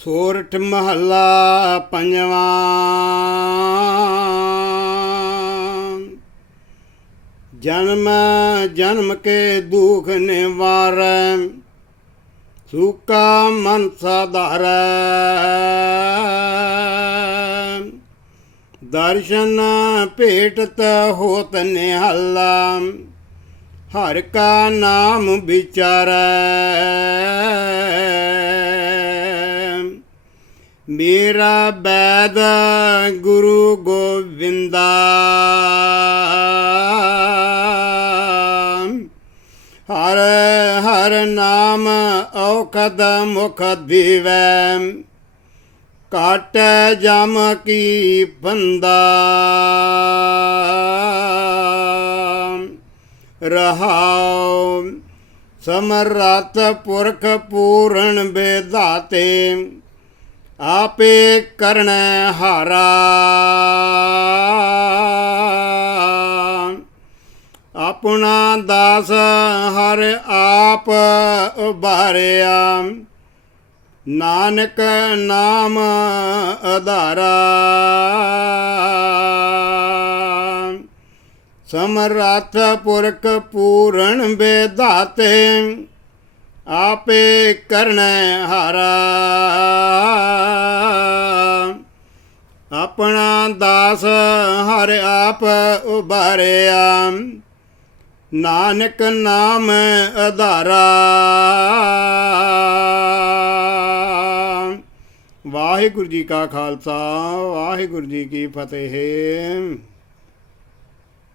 ਸੋਰਠ ਮਹੱਲਾ ਪੰਜਵਾਂ। ਜਨਮ ਜਨਮ ਕੇ ਦੁਖ ਨਿਵਾਰੈ, ਸੁਕਾ ਮਨ ਸਾਧਾਰੈ। ਦਰਸ਼ਨ ਭੇਟਤ ਹੋਤ ਨਿਹੱਲਾ, ਹਰ ਕਾ ਨਾਮ ਵਿਚਾਰੈ। ਮੇਰਾ ਬੈਦ ਗੁਰੂ ਗੋਵਿੰਦਾ ਹਰ ਹਰ ਨਾਮ ਔਖਦ ਮੁਖ ਦੀਵੈ। ਕਾਟ ਜਮ ਕੀ ਬੰਦਾ। ਰਹਾਉ ਸਮਰਤ ਪੁਰਖ ਪੂਰਨ ਬੇਦਾਤੇ। ਆਪੇ ਕਰਣ ਹਾਰਾ ਆਪਣਾ ਦਾਸ ਹਰ ਆਪ ਉਬਾਰਿਆ ਨਾਨਕ ਨਾਮ ਆਧਾਰਾ ਸਮਰੱਥ ਪੁਰਖ ਪੂਰਨ ਬੇਦਾਤੇ ਆਪੇ ਕਰਣ ਹਾਰਾ ਦਾਸ ਹਰ ਆਪ ਉਬਾਰਿਆ ਨਾਨਕ ਨਾਮ ਅਧਾਰਾ। ਵਾਹਿਗੁਰੂ ਜੀ ਕਾ ਖਾਲਸਾ, ਵਾਹਿਗੁਰੂ ਜੀ ਕੀ ਫਤਿਹ।